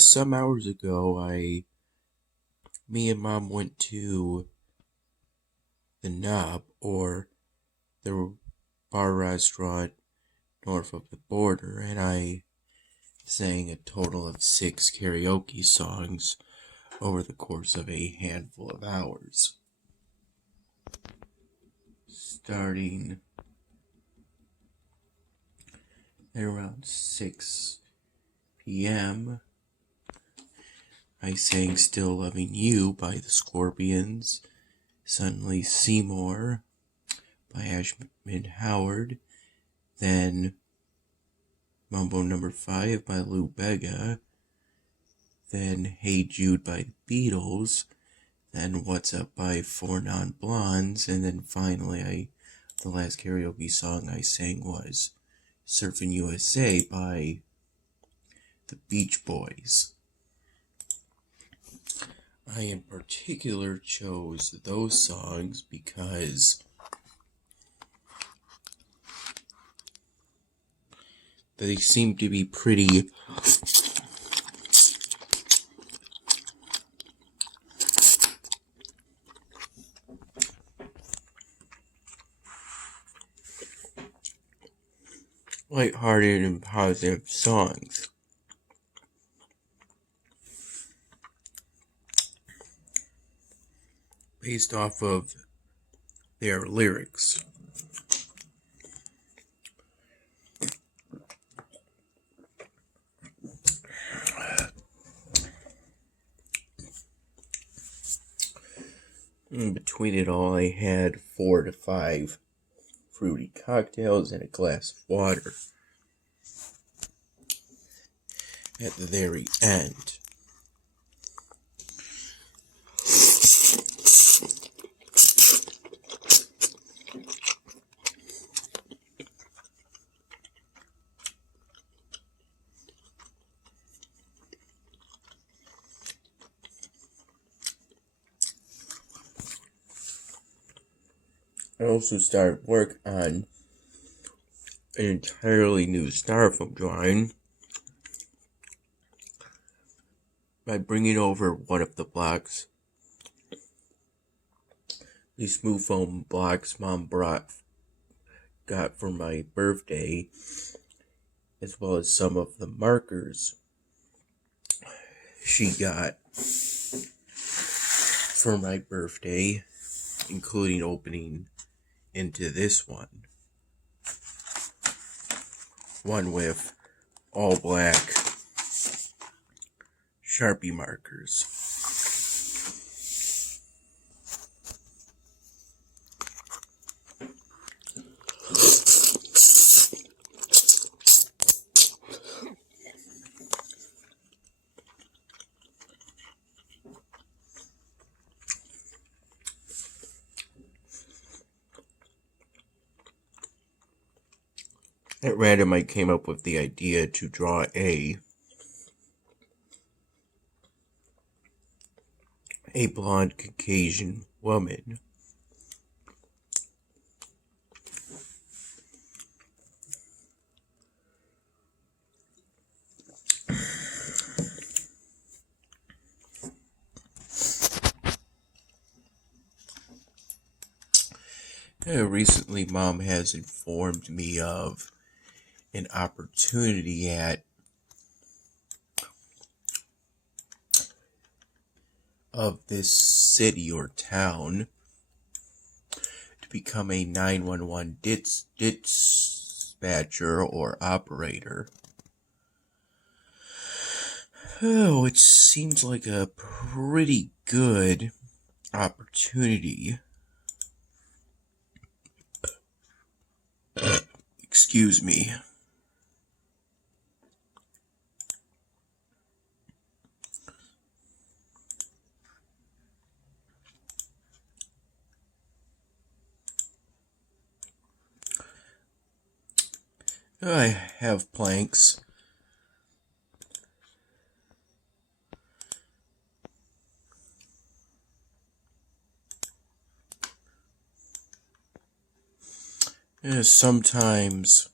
Some hours ago, me and Mom went to the Knob, or the bar restaurant north of the border, and I sang a total of 6 karaoke songs over the course of a handful of hours. Starting at around 6 p.m., I sang Still Loving You by the Scorpions, Suddenly Seymour by Ashman Howard, then Mambo Number 5 by Lou Bega, then Hey Jude by the Beatles, then What's Up by Four Non Blondes, and then finally the last karaoke song I sang was Surfin' USA by the Beach Boys. I in particular chose those songs because they seem to be pretty lighthearted and positive songs. Based off of their lyrics. In between it all, I had 4 to 5 fruity cocktails and a glass of water at the very end. I also started work on an entirely new styrofoam drawing by bringing over one of the blocks, the smooth foam blocks Mom got for my birthday, as well as some of the markers she got for my birthday, including opening into this one with all black Sharpie markers. At random, I came up with the idea to draw a blonde Caucasian woman. Recently, Mom has informed me of an opportunity of this city or town to become a 911 dispatcher or operator. Oh, it seems like a pretty good opportunity. Excuse me. I have planks. Sometimes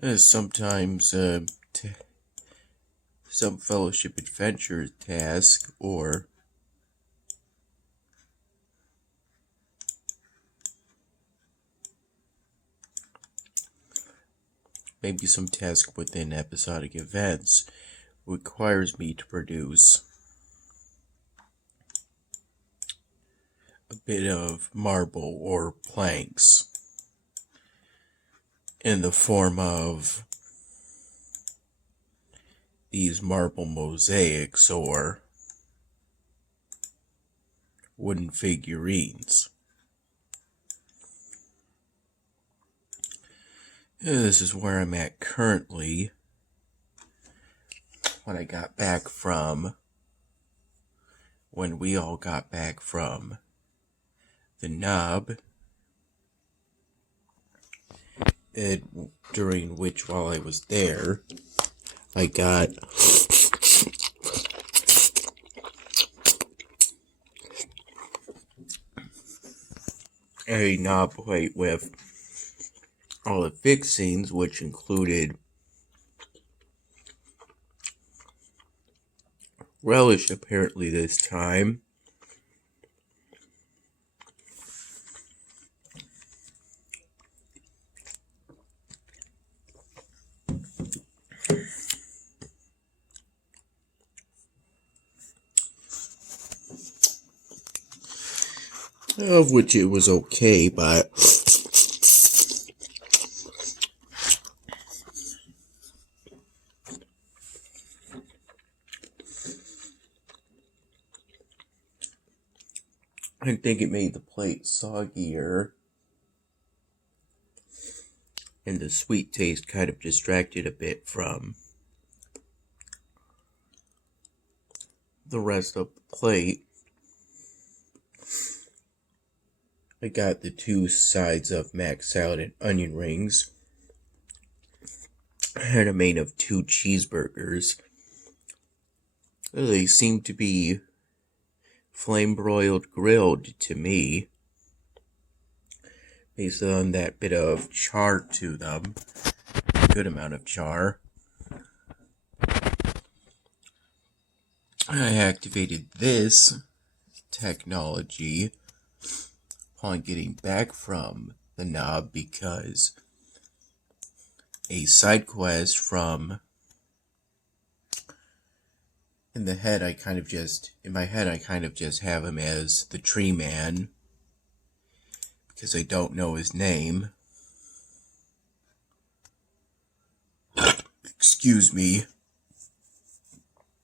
Sometimes some Fellowship Adventure task, or maybe some task within episodic events requires me to produce a bit of marble or planks in the form of these marble mosaics or wooden figurines. This is where I'm at currently. When we all got back from the Knob, during which, while I was there, I got a knob plate with all the fixings, which included relish apparently this time, of which it was okay, but I think it made the plate soggier, and the sweet taste kind of distracted a bit from the rest of the plate. I got the 2 sides of mac salad and onion rings. I had a main of 2 cheeseburgers. They seemed to be flame-broiled grilled to me, based on that bit of char to them. A good amount of char. I activated this technology upon getting back from the Knob because a side quest from in my head I kind of just have him as the Tree Man because I don't know his name. Excuse me.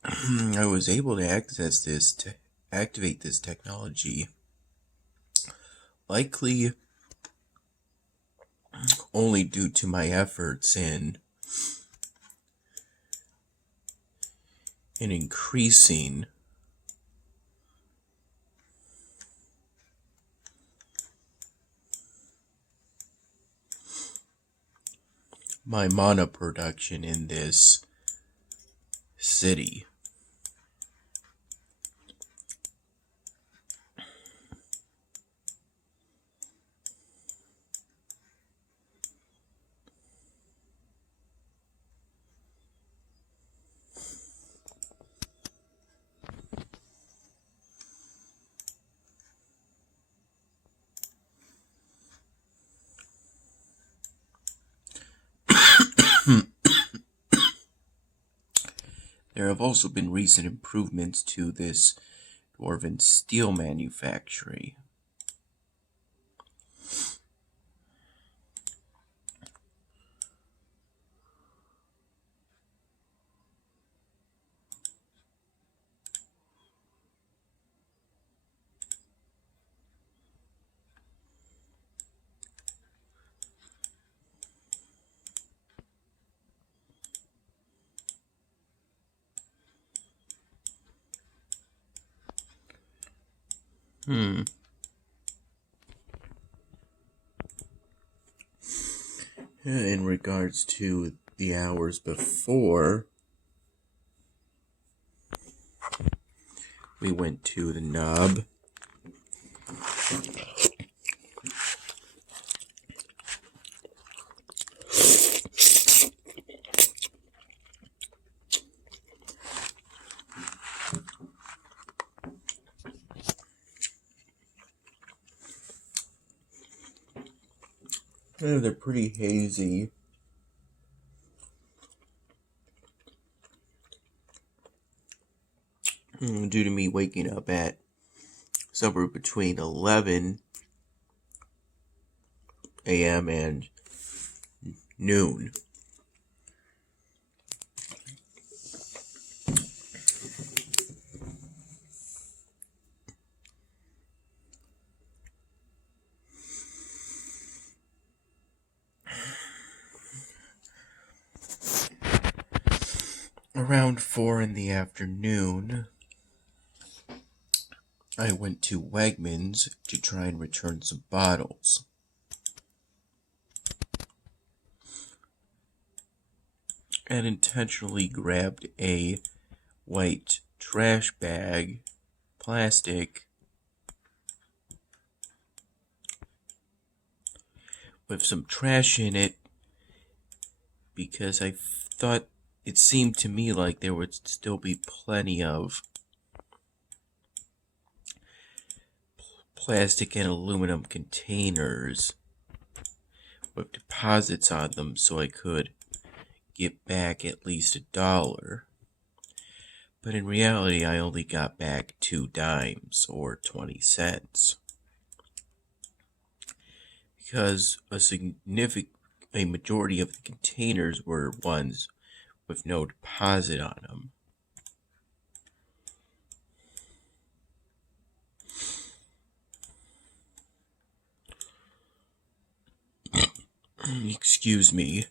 I was able to activate this technology, likely only due to my efforts in increasing my mana production in this city. There have also been recent improvements to this dwarven steel manufactory. In regards to the hours before we went to the Knob, They're pretty hazy. Due to me waking up at somewhere between 11 a.m. and noon. Around 4 in the afternoon, I went to Wegmans to try and return some bottles. And intentionally grabbed a white trash bag, plastic, with some trash in it, because I thought it seemed to me like there would still be plenty of plastic and aluminum containers with deposits on them, so I could get back at least $1. But in reality, I only got back 2 dimes or 20 cents. Because a majority of the containers were ones with no deposit on them. Excuse me.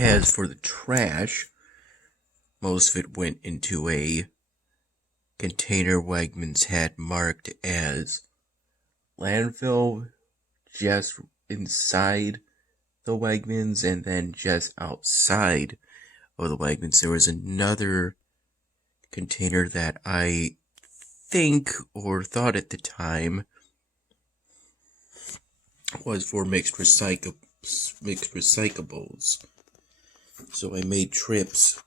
As for the trash, most of it went into a container Wegmans had marked as landfill just inside the Wegmans, and then just outside of the Wegmans there was another container that I think, or thought at the time, was for mixed recyclables. So I made trips.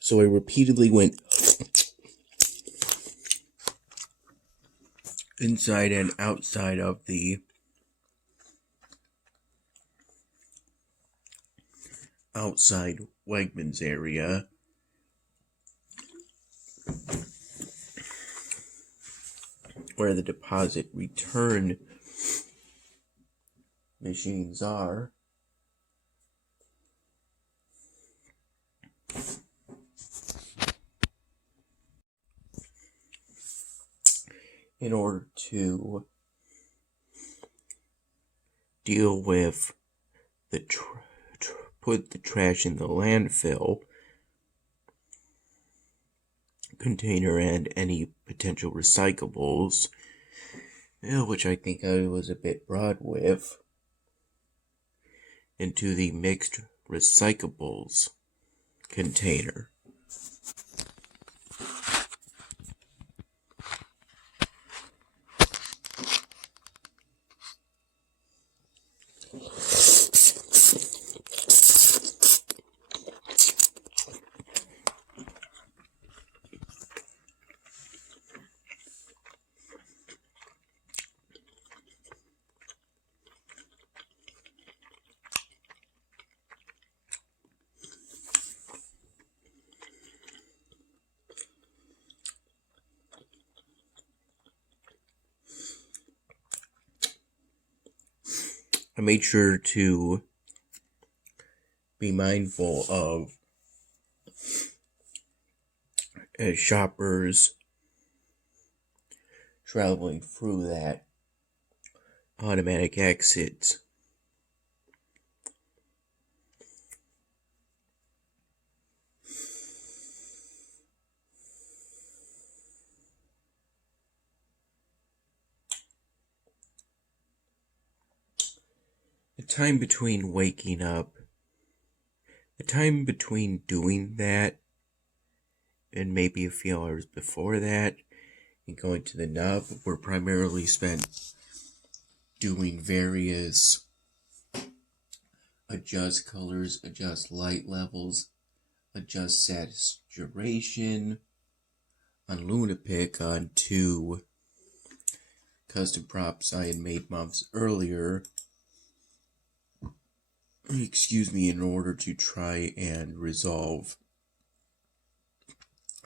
So I repeatedly went inside and outside of the outside Wegmans area. Where the deposit return machines are. In order to deal with the put the trash in the landfill container and any potential recyclables, which I think I was a bit broad with, into the mixed recyclables container. I made sure to be mindful of shoppers traveling through that automatic exit. time between waking up, the time between doing that, and maybe a few hours before that, and going to the nub, were primarily spent doing various adjust colors, adjust light levels, adjust saturation on Lunapic on 2 custom props I had made months earlier. In order to try and resolve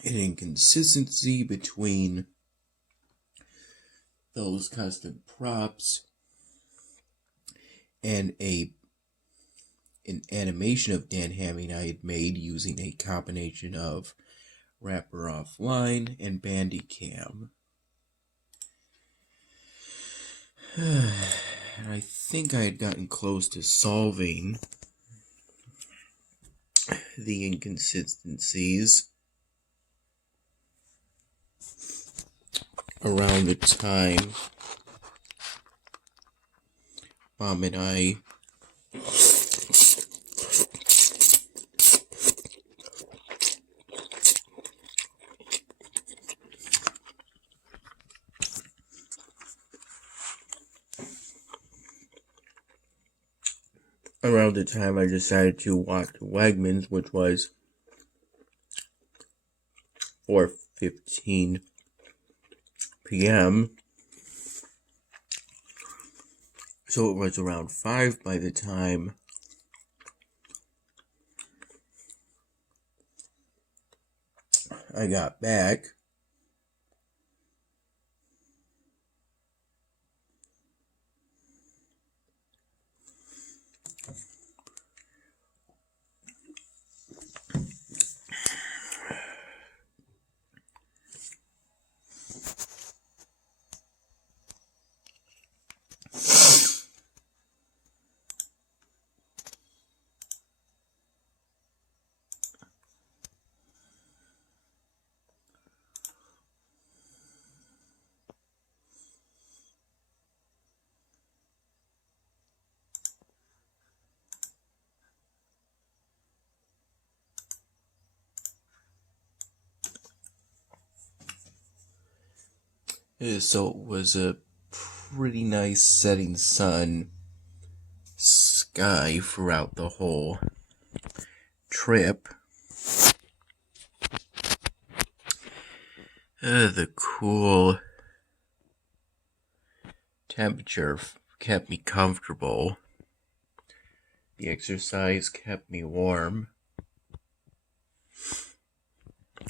an inconsistency between those custom props and an animation of Dan Hamming I had made using a combination of Rapper Offline and Bandicam. And I think I had gotten close to solving the inconsistencies around the time Mom and I I decided to walk to Wegmans, which was 4:15 p.m. So it was around 5 by the time I got back. So it was a pretty nice setting sun sky throughout the whole trip. The cool temperature kept me comfortable. The exercise kept me warm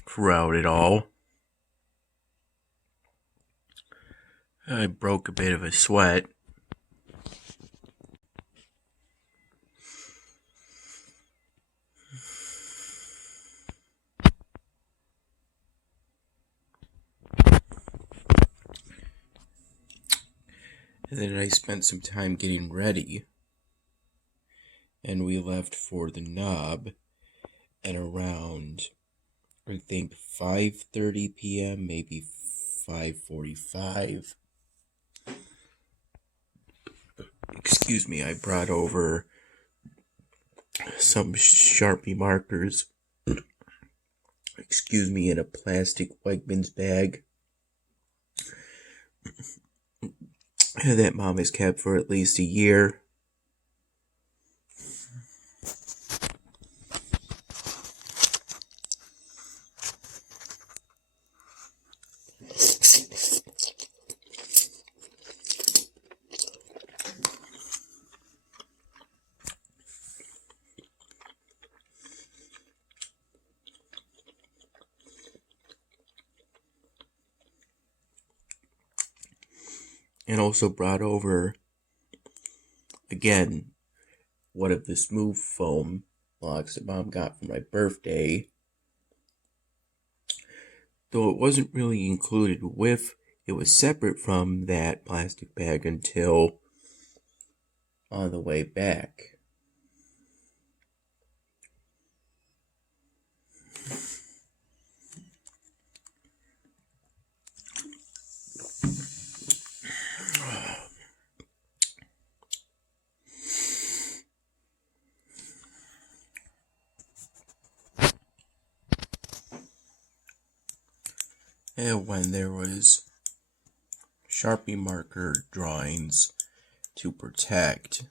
throughout it all. I broke a bit of a sweat. And then I spent some time getting ready. And we left for the knob at around, I think, 5:30 p.m., maybe 5:45. I brought over some Sharpie markers, in a plastic Wegmans bag that Mom has kept for at least a year. And also brought over, again, one of the smooth foam blocks that Mom got for my birthday. Though it wasn't really included with, it was separate from that plastic bag until on the way back. when there was Sharpie marker drawings to protect